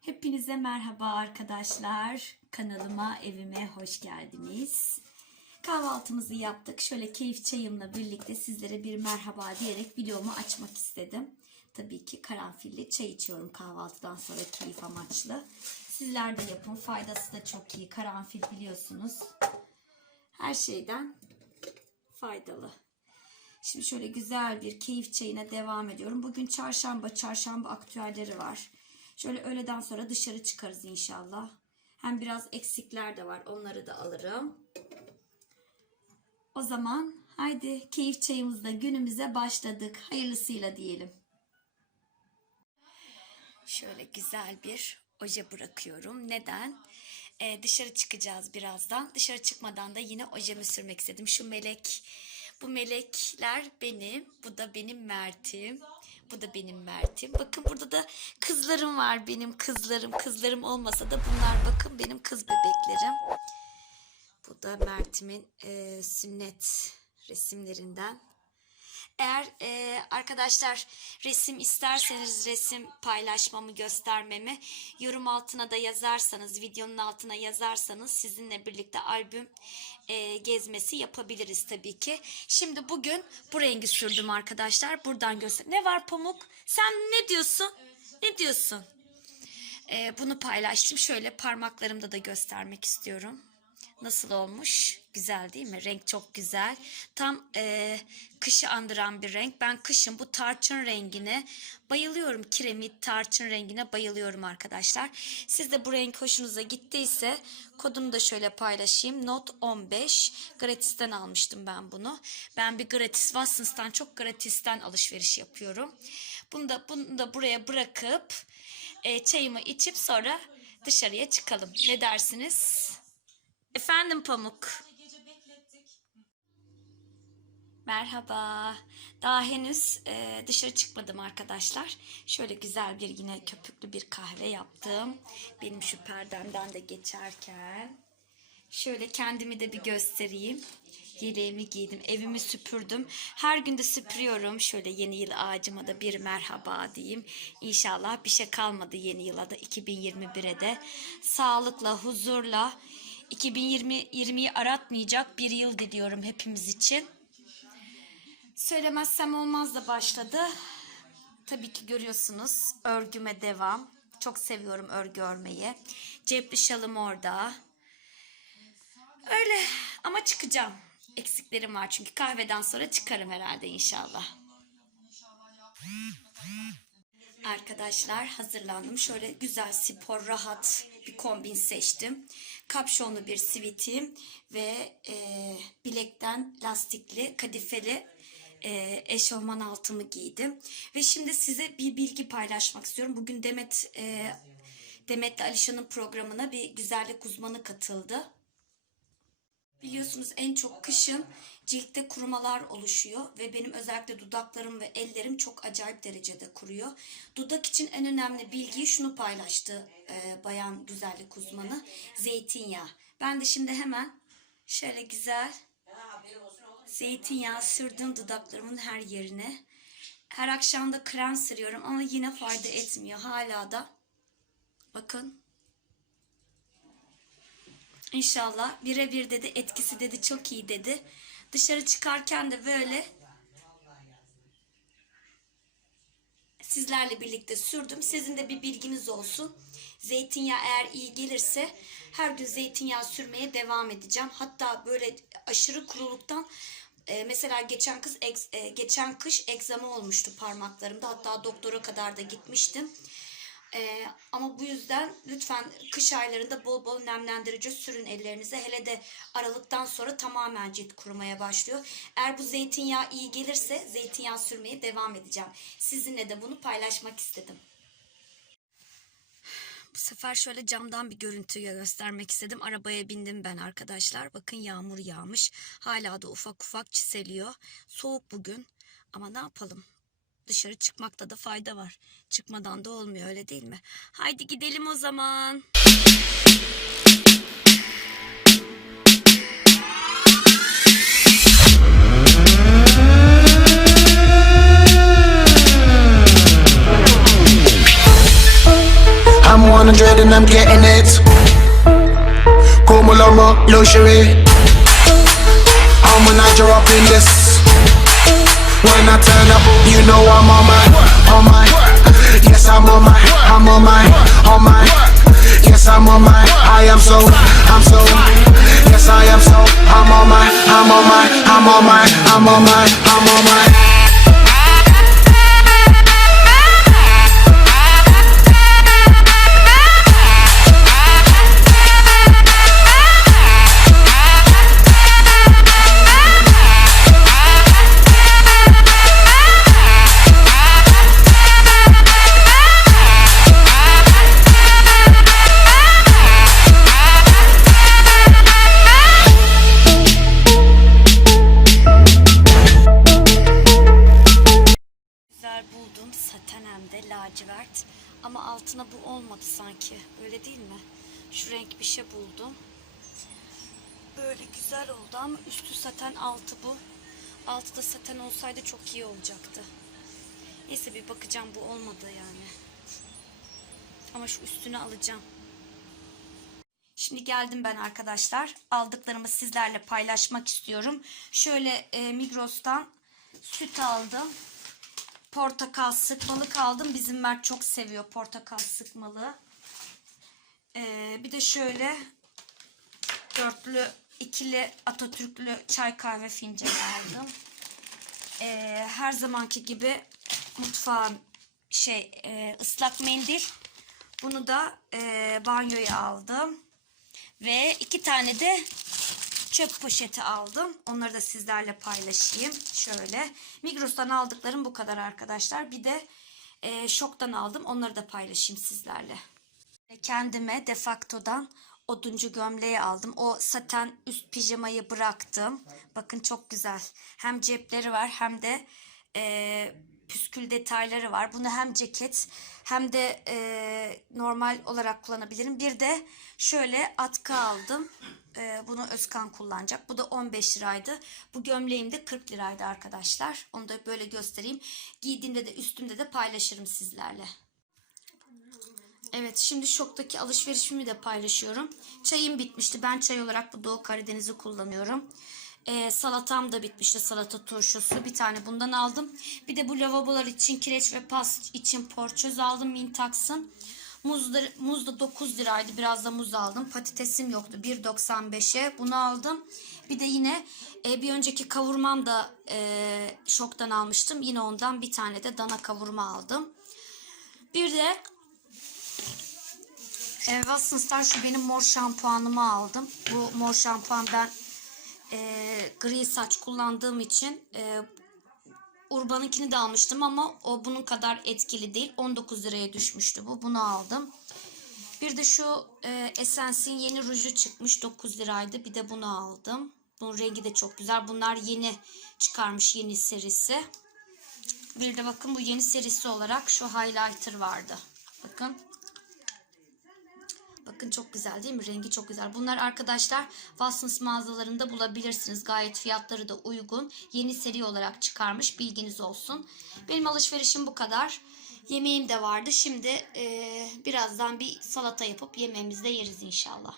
Hepinize merhaba arkadaşlar. Kanalıma, evime hoş geldiniz. Kahvaltımızı yaptık. Şöyle keyif çayımla birlikte sizlere bir merhaba diyerek videomu açmak istedim. Tabii ki karanfilli çay içiyorum kahvaltıdan sonra keyif amaçlı. Sizler de yapın. Faydası da çok iyi. Karanfil biliyorsunuz. Her şeyden faydalı. Şimdi şöyle güzel bir keyif çayına devam ediyorum. Bugün çarşamba, çarşamba aktüelleri var. Şöyle öğleden sonra dışarı çıkarız inşallah. Hem biraz eksikler de var. Onları da alırım. O zaman haydi keyif çayımızda günümüze başladık. Hayırlısıyla diyelim. Şöyle güzel bir oje bırakıyorum. Neden? Ee, dışarı çıkacağız birazdan. Dışarı çıkmadan da yine ojemi sürmek istedim. Şu melek, bu melekler benim. Bu da benim Mert'im. Bu da benim Mert'im. Bakın burada da kızlarım var benim kızlarım. Kızlarım olmasa da bunlar bakın benim kız bebeklerim. Bu da Mert'imin e, sünnet resimlerinden. Eğer e, arkadaşlar resim isterseniz resim paylaşmamı göstermemi yorum altına da yazarsanız videonun altına yazarsanız sizinle birlikte albüm e, gezmesi yapabiliriz tabii ki. Şimdi bugün bu rengi sürdüm arkadaşlar. Buradan göster. Ne var Pamuk? Sen ne diyorsun? Ne diyorsun? E, bunu paylaştım. Şöyle parmaklarımda da göstermek istiyorum. Nasıl olmuş? Güzel değil mi? Renk çok güzel. Tam e, kışı andıran bir renk. Ben kışın bu tarçın rengine bayılıyorum. Kiremit tarçın rengine bayılıyorum arkadaşlar. Siz de bu renk hoşunuza gittiyse kodunu da şöyle paylaşayım. Not 15. Gratis'ten almıştım ben bunu. Ben bir gratis Watsons'tan çok gratis'ten alışveriş yapıyorum. Bunu da, bunu da buraya bırakıp e, çayımı içip sonra dışarıya çıkalım. Ne dersiniz? Efendim Pamuk. Merhaba. Daha henüz e, dışarı çıkmadım arkadaşlar. Şöyle güzel bir yine köpüklü bir kahve yaptım. Benim şu perdemden de geçerken. Şöyle kendimi de bir göstereyim. Yeleğimi giydim, evimi süpürdüm. Her gün de süpürüyorum. Şöyle yeni yıl ağacıma da bir merhaba diyeyim. İnşallah bir şey kalmadı yeni yıla da 2021'e de. Sağlıkla, huzurla 2020'yi aratmayacak bir yıl diliyorum hepimiz için. Söylemezsem olmaz da başladı. Tabii ki görüyorsunuz örgüme devam. Çok seviyorum örgü örmeyi. Cepli şalım orada. Öyle ama çıkacağım. Eksiklerim var çünkü kahveden sonra çıkarım herhalde inşallah. Arkadaşlar hazırlandım. Şöyle güzel spor rahat bir kombin seçtim. Kapşonlu bir sivitim ve e, bilekten lastikli kadifeli e, eşofman altımı giydim. Ve şimdi size bir bilgi paylaşmak istiyorum. Bugün Demet e, Demet'le Alişan'ın programına bir güzellik uzmanı katıldı. Biliyorsunuz en çok kışın ciltte kurumalar oluşuyor ve benim özellikle dudaklarım ve ellerim çok acayip derecede kuruyor. Dudak için en önemli bilgiyi şunu paylaştı e, bayan güzellik uzmanı. Zeytinyağı. Ben de şimdi hemen şöyle güzel zeytinyağı sürdüm dudaklarımın her yerine. Her akşam da krem sürüyorum ama yine fayda etmiyor. Hala da bakın İnşallah birebir dedi etkisi dedi çok iyi dedi. Dışarı çıkarken de böyle sizlerle birlikte sürdüm. Sizin de bir bilginiz olsun. Zeytinyağı eğer iyi gelirse her gün zeytinyağı sürmeye devam edeceğim. Hatta böyle aşırı kuruluktan e, mesela geçen kız e, geçen kış egzama olmuştu parmaklarımda. Hatta doktora kadar da gitmiştim. Ee, ama bu yüzden lütfen kış aylarında bol bol nemlendirici sürün ellerinize. Hele de aralıktan sonra tamamen cilt kurumaya başlıyor. Eğer bu zeytinyağı iyi gelirse zeytinyağı sürmeye devam edeceğim. Sizinle de bunu paylaşmak istedim. Bu sefer şöyle camdan bir görüntüyü göstermek istedim. Arabaya bindim ben arkadaşlar. Bakın yağmur yağmış. Hala da ufak ufak çiseliyor. Soğuk bugün. Ama ne yapalım? Dışarı çıkmakta da fayda var. Çıkmadan da olmuyor öyle değil mi? Haydi gidelim o zaman. I'm 100 and I'm getting it. Como lomo, luxury. I'm when I drop in this. When I turn up, you know I'm on my, on my. Yes, I'm on my, I'm on my, on my. Yes, I'm on my, I am so, I'm so. Yes, I am so, I'm on my, I'm on my, I'm on my, I'm on my, I'm on my. Lacivert. Ama altına bu olmadı sanki. Öyle değil mi? Şu renk bir şey buldum. Böyle güzel oldu ama üstü saten altı bu. Altı da saten olsaydı çok iyi olacaktı. Neyse bir bakacağım bu olmadı yani. Ama şu üstünü alacağım. Şimdi geldim ben arkadaşlar. Aldıklarımı sizlerle paylaşmak istiyorum. Şöyle e, Migros'tan süt aldım. Portakal sıkmalı aldım. Bizim Mert çok seviyor portakal sıkmalı. Ee, bir de şöyle dörtlü, ikili Atatürklü çay kahve fincanı aldım. Ee, her zamanki gibi mutfağın şey e, ıslak mendil. Bunu da e, banyoya aldım. Ve iki tane de çöp poşeti aldım. Onları da sizlerle paylaşayım. Şöyle. Migros'tan aldıklarım bu kadar arkadaşlar. Bir de e, şoktan aldım. Onları da paylaşayım sizlerle. Kendime defaktodan oduncu gömleği aldım. O saten üst pijamayı bıraktım. Bakın çok güzel. Hem cepleri var hem de e, püskül detayları var. Bunu hem ceket hem de e, normal olarak kullanabilirim. Bir de şöyle atkı aldım. E, bunu Özkan kullanacak. Bu da 15 liraydı. Bu gömleğim de 40 liraydı arkadaşlar. Onu da böyle göstereyim. Giydiğimde de üstümde de paylaşırım sizlerle. Evet şimdi şoktaki alışverişimi de paylaşıyorum. Çayım bitmişti. Ben çay olarak bu Doğu Karadeniz'i kullanıyorum. Ee, salatam da bitmişti. Salata turşusu. Bir tane bundan aldım. Bir de bu lavabolar için kireç ve pas için porçöz aldım. Mintax'ın. Muz da, muz da 9 liraydı. Biraz da muz aldım. Patatesim yoktu. 1.95'e bunu aldım. Bir de yine e, bir önceki kavurmam da e, şoktan almıştım. Yine ondan bir tane de dana kavurma aldım. Bir de e, Watsons'tan şu benim mor şampuanımı aldım. Bu mor şampuan ben e, gri saç kullandığım için e, Urban'ınkini de almıştım ama o bunun kadar etkili değil. 19 liraya düşmüştü bu. Bunu aldım. Bir de şu e, Essence'in yeni ruju çıkmış. 9 liraydı. Bir de bunu aldım. Bunun rengi de çok güzel. Bunlar yeni çıkarmış yeni serisi. Bir de bakın bu yeni serisi olarak şu highlighter vardı. Bakın. Bakın çok güzel değil mi? Rengi çok güzel. Bunlar arkadaşlar Watsons mağazalarında bulabilirsiniz. Gayet fiyatları da uygun. Yeni seri olarak çıkarmış. Bilginiz olsun. Benim alışverişim bu kadar. Yemeğim de vardı. Şimdi eee, birazdan bir salata yapıp yemeğimizi de yeriz inşallah.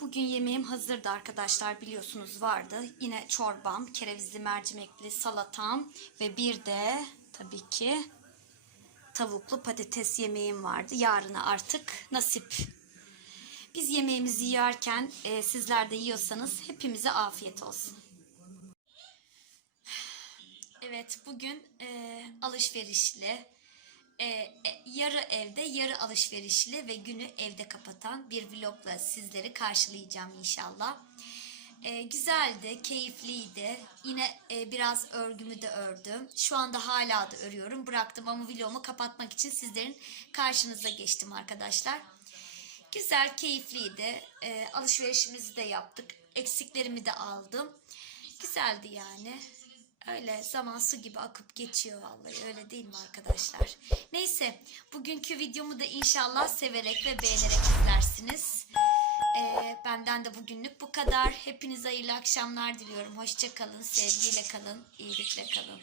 Bugün yemeğim hazırdı arkadaşlar biliyorsunuz vardı. Yine çorbam, kerevizli mercimekli salatam ve bir de tabii ki tavuklu patates yemeğim vardı. Yarına artık nasip. Biz yemeğimizi yerken e, sizler de yiyorsanız hepimize afiyet olsun. Evet bugün e, alışverişli, e, e, yarı evde yarı alışverişli ve günü evde kapatan bir vlogla sizleri karşılayacağım inşallah. E, güzeldi, keyifliydi. Yine e, biraz örgümü de ördüm. Şu anda hala da örüyorum. Bıraktım ama vlogumu kapatmak için sizlerin karşınıza geçtim arkadaşlar. Güzel, keyifliydi. E, alışverişimizi de yaptık. Eksiklerimi de aldım. Güzeldi yani. Öyle zaman su gibi akıp geçiyor vallahi öyle değil mi arkadaşlar? Neyse bugünkü videomu da inşallah severek ve beğenerek izlersiniz. Ee, benden de bugünlük bu kadar. Hepinize hayırlı akşamlar diliyorum. Hoşça kalın, sevgiyle kalın, iyilikle kalın.